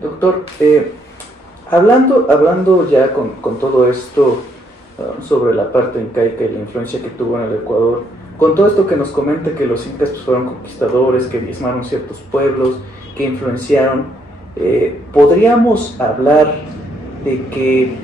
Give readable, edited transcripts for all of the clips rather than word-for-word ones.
Doctor, hablando ya con todo esto sobre la parte incaica y la influencia que tuvo en el Ecuador, con todo esto que nos comenta que los incas pues, fueron conquistadores, que diezmaron ciertos pueblos, que influenciaron, ¿podríamos hablar de que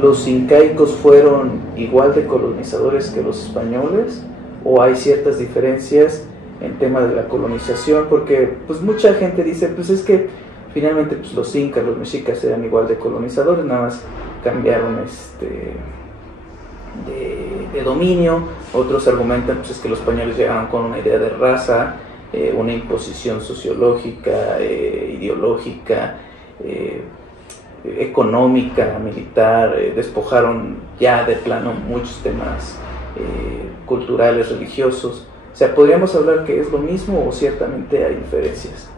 los incaicos fueron igual de colonizadores que los españoles? ¿O hay ciertas diferencias en tema de la colonización? Porque pues mucha gente dice, pues es que finalmente pues, los incas, los mexicas eran igual de colonizadores, nada más cambiaron de dominio. Otros argumentan pues, es que los españoles llegaron con una idea de raza, una imposición sociológica, ideológica, económica, militar, despojaron ya de plano muchos temas culturales, religiosos. O sea, ¿podríamos hablar que es lo mismo o ciertamente hay diferencias?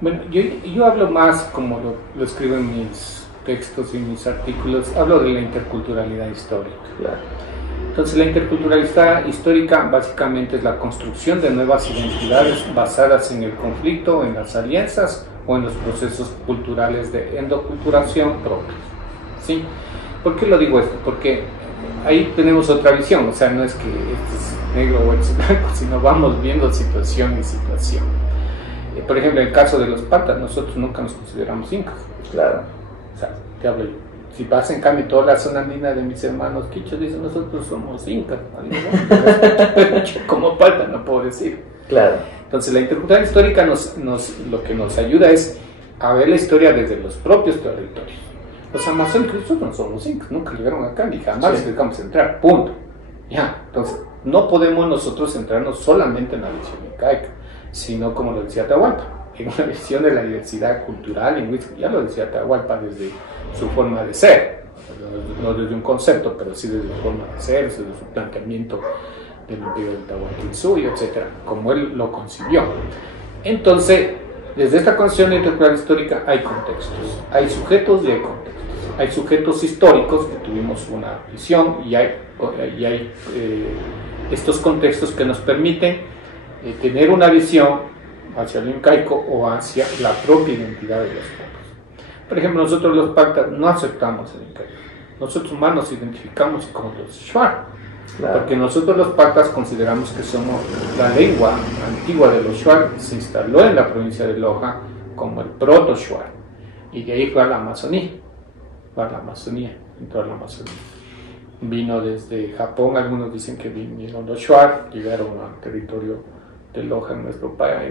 Bueno, yo hablo más, como lo escribo en mis textos y mis artículos, hablo de la interculturalidad histórica. Claro. Entonces, la interculturalidad histórica básicamente es la construcción de nuevas identidades basadas en el conflicto, en las alianzas o en los procesos culturales de endoculturación propios. ¿Sí? ¿Por qué lo digo esto? Porque ahí tenemos otra visión, o sea, no es que esto es negro o esto es blanco, sino vamos viendo situación y situación. Por ejemplo, en el caso de los patas, nosotros nunca nos consideramos incas. Claro. O sea, te hablo yo. Si pasa en cambio toda la zona andina de mis hermanos quichos, dicen nosotros somos incas. Pero yo como pata no puedo decir. Claro. Entonces la interculturalidad histórica lo que nos ayuda es a ver la historia desde los propios territorios. Los amazónicos, nosotros no somos incas, nunca llegaron acá ni jamás les dejamos entrar, punto. Ya, entonces no podemos nosotros centrarnos solamente en la visión incaica, sino como lo decía Atahualpa, en una visión de la diversidad cultural, lingüística, ya lo decía Atahualpa desde su forma de ser, no desde un concepto, pero sí desde su forma de ser, desde su planteamiento del imperio del Tahuantinsuyo, etcétera, como él lo concibió. Entonces, desde esta concepción intercultural histórica hay contextos, hay sujetos y hay contextos. Hay sujetos históricos que tuvimos una visión y hay estos contextos que nos permiten tener una visión hacia lo incaico o hacia la propia identidad de los pueblos. Por ejemplo, nosotros los pactas no aceptamos el incaico. Nosotros más nos identificamos con los shuar, claro. Porque nosotros los pactas consideramos que somos la lengua antigua de los shuar, se instaló en la provincia de Loja como el proto-shuar, y de ahí fue a la Amazonía. Entró a la Amazonía. Vino desde Japón, algunos dicen que vinieron los shuar, llegaron al territorio de Loja en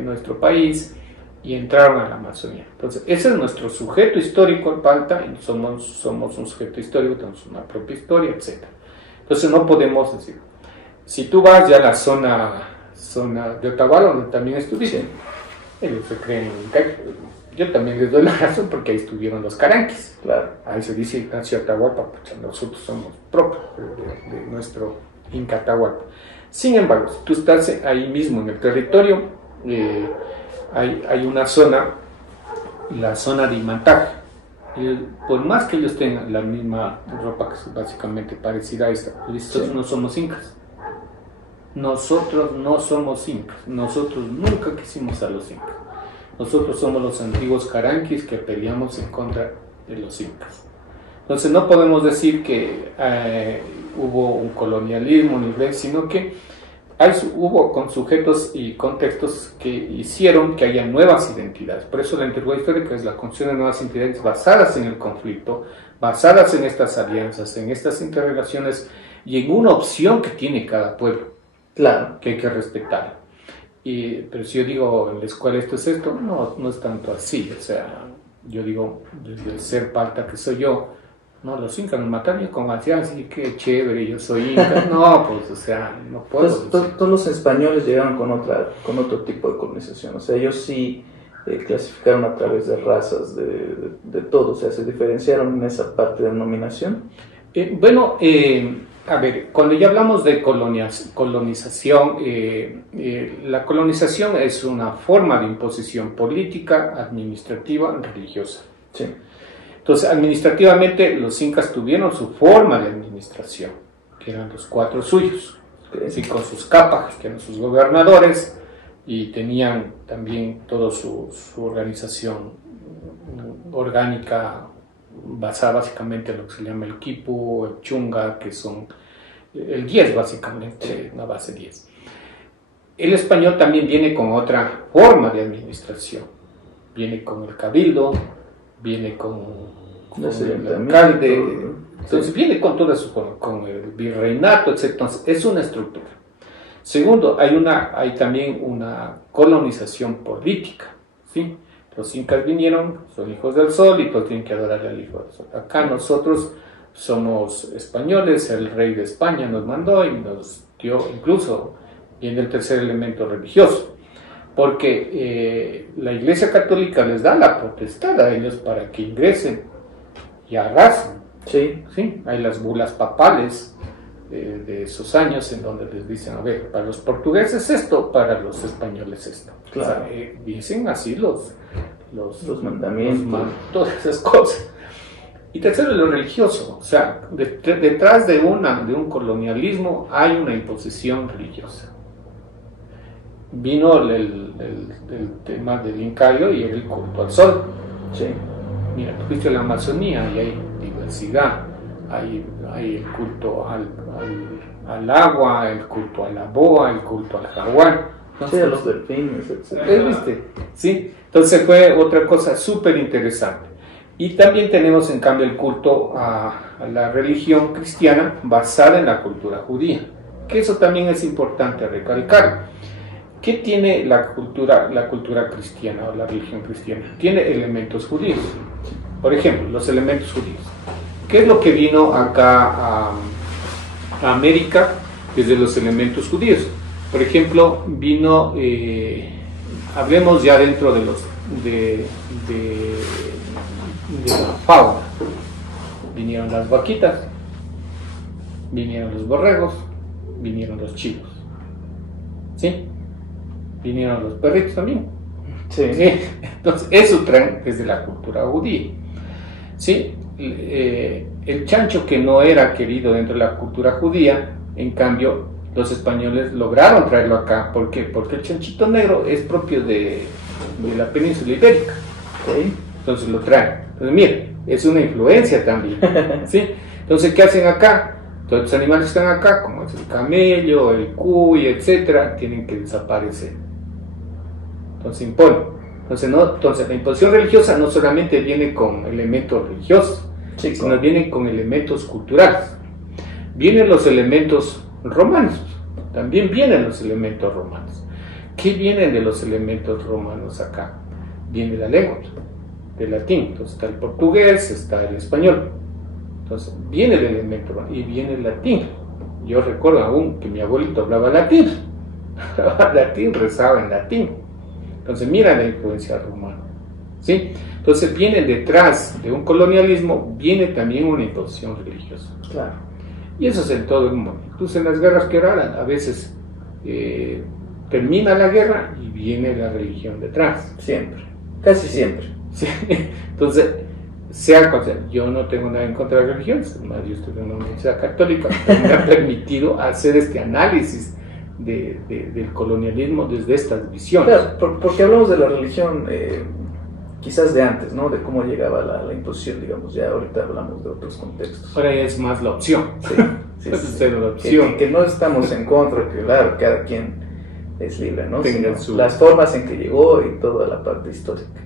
nuestro país y entraron a la Amazonía. Entonces, ese es nuestro sujeto histórico, el palta, y somos un sujeto histórico, tenemos una propia historia, etc. Entonces, no podemos decir. Si tú vas ya a la zona de Otahuala, donde también estuviste, ellos se creen incaico. Yo también les doy la razón porque ahí estuvieron los caranquis. Claro. Ahí se dice hacia Atahualpa, pues nosotros somos propios de nuestro Inca Atahualpa. Sin embargo, si tú estás ahí mismo en el territorio, hay una zona, la zona de Imantaje. Por más que ellos tengan la misma ropa que es básicamente parecida a esta, nosotros no somos incas. Nosotros no somos incas. Nosotros nunca quisimos a los incas. Nosotros somos los antiguos caranquis que peleamos en contra de los incas. Entonces no podemos decir que hubo un colonialismo, sino que hubo con sujetos y contextos que hicieron que haya nuevas identidades. Por eso la interculturalidad histórica es la construcción de nuevas identidades basadas en el conflicto, basadas en estas alianzas, en estas interrelaciones y en una opción que tiene cada pueblo, claro, que hay que respetar. Pero si yo digo en la escuela esto es esto, no es tanto así. O sea, yo digo desde el ser palta que soy yo, no, los incas nos mataron como hacían, así que chévere, yo soy inca. No, pues, o sea, no puedo. Pues, todos los españoles llegaron con otro tipo de colonización. O sea, ellos sí clasificaron a través de razas, de todo. O sea, se diferenciaron en esa parte de denominación. A ver, cuando ya hablamos de colonización, la colonización es una forma de imposición política, administrativa, religiosa. Sí. Entonces, administrativamente, los incas tuvieron su forma de administración, que eran los 4 suyos, así con sus capas, que eran sus gobernadores, y tenían también toda su organización orgánica basada básicamente en lo que se llama el quipu, el chunga, que son el 10 básicamente, una base 10. El español también viene con otra forma de administración, viene con el cabildo, viene con el alcalde, entonces viene con toda su forma, con el virreinato, etc. Entonces es una estructura. Segundo, hay también una colonización política, ¿sí? Los incas vinieron, son hijos del sol y todos tienen que adorar al hijo del sol. Acá nosotros somos españoles, el rey de España nos mandó y nos dio, incluso viene el tercer elemento religioso, porque la Iglesia Católica les da la potestad a ellos para que ingresen y arrasen. Sí. ¿Sí? Hay las bulas papales de esos años en donde les dicen, a ver, para los portugueses esto, para los españoles esto. Claro. O sea, dicen así los mandamientos, todas esas cosas. Y tercero, lo religioso. O sea, detrás de un colonialismo hay una imposición religiosa. Vino el tema del incayo y el culto al sol. Sí. Mira, tú fuiste a la Amazonía y hay diversidad. Hay el culto al agua, el culto a la boa, el culto al jaguar. Sí, a los delfines, etc. ¿Viste? Sí. Entonces fue otra cosa súper interesante. Y también tenemos en cambio el culto a la religión cristiana basada en la cultura judía, que eso también es importante recalcar. ¿Qué tiene la cultura cristiana o la religión cristiana? Tiene elementos judíos. Por ejemplo, los elementos judíos. ¿Qué es lo que vino acá a América desde los elementos judíos? Por ejemplo, vino, hablemos ya dentro de la fauna. Vinieron las vaquitas, vinieron los borregos, vinieron los chivos, ¿sí? Vinieron los perritos también. Sí. ¿Sí? Entonces, eso traen desde la cultura judía, ¿sí? El chancho que no era querido dentro de la cultura judía, en cambio, los españoles lograron traerlo acá. ¿Por qué? Porque el chanchito negro es propio de la península ibérica. Sí. Entonces lo traen. Entonces, miren, es una influencia también, ¿sí? Entonces, ¿qué hacen acá? Todos los animales que están acá, como es el camello, el cuy, etcétera, tienen que desaparecer. Entonces imponen. Entonces la imposición religiosa no solamente viene con elementos religiosos, Sí, sino viene con elementos culturales. Vienen los elementos romanos, también vienen los elementos romanos. ¿Qué vienen de los elementos romanos acá? Viene la lengua, del latín. Entonces está el portugués, está el español. Entonces viene el elemento romano y viene el latín. Yo recuerdo aún que mi abuelito hablaba latín. Hablaba latín, rezaba en latín. Entonces mira la influencia romana, ¿sí? Entonces viene detrás de un colonialismo, viene también una imposición religiosa. Claro. Y eso es en todo el mundo. Entonces en las guerras que ahora a veces termina la guerra y viene la religión detrás. Siempre. Casi siempre. ¿Sí? Entonces, yo no tengo nada en contra de las religiones, además yo estoy en una universidad católica, pero me ha permitido hacer este análisis del colonialismo desde estas visiones. Claro, porque hablamos de la religión quizás de antes, ¿no? De cómo llegaba la imposición, digamos, ya ahorita hablamos de otros contextos. Ahora es más la opción. Sí, Es la opción. Que no estamos en contra, que claro, cada quien es libre, ¿no? Tenga Sino las formas en que llegó y toda la parte histórica.